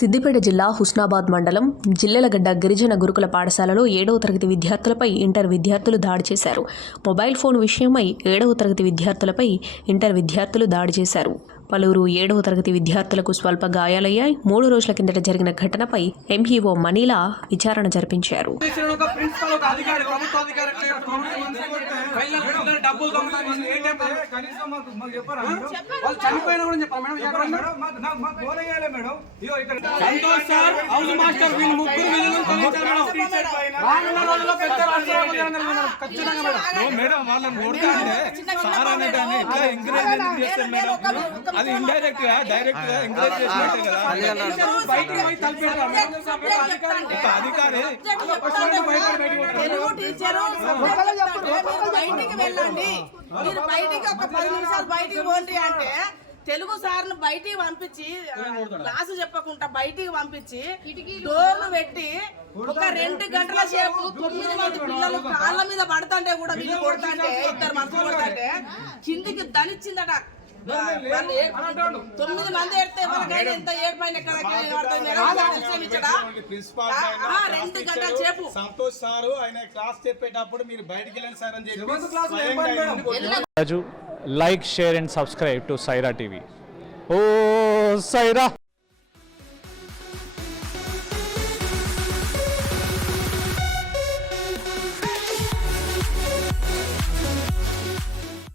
సిద్దిపేట జిల్లా హుస్నాబాద్ మండలం జిల్లెలగడ్డ గిరిజన గురుకుల పాఠశాలలో 7వ తరగతి విద్యార్థులపై ఇంటర్ విద్యార్థులు దాడి చేశారు. మొబైల్ ఫోన్ విషయమై 7వ తరగతి విద్యార్థులపై ఇంటర్ విద్యార్థులు దాడి చేశారు. పలువురు 7వ తరగతి విద్యార్థులకు స్వల్ప గాయాలయ్యాయి. 3 రోజుల కిందట జరిగిన ఘటనపై ఎంఈఓ మనీలా విచారణ జరిపించారు. అది ఇండైరెక్ట్ గా డైరెక్ట్ గా ఎంకరేజ్ చేసినట్టే కదా. అధికారి బయటికి వెళ్ళండి, మీరు బయటికి ఒక 10 నిమిషాలు బయటికి పోండి అంటే తెలుగు సార్ను బయటికి పంపించి క్లాసు చెప్పకుండా బయటికి పంపించి డోర్లు పెట్టి ఒక 2 గంటల సేపు 9 మంది పిల్లలు కాళ్ళ మీద పడుతుంటే కూడా వీళ్ళు కొడుతుంటే 2 మనుషులు కొడుతుంటే కిందికి దనిచ్చిందట. 9 మంది ఎడితే ఎవరికైనా ఎంత ఏడుపైన 2 గంటల సేపు సంతోష్ సారు ఆయన క్లాస్ చెప్పేటప్పుడు మీరు బయటికి వెళ్ళండి సార్ అని చెప్పి like, share and subscribe to Saira TV. Oh, Saira!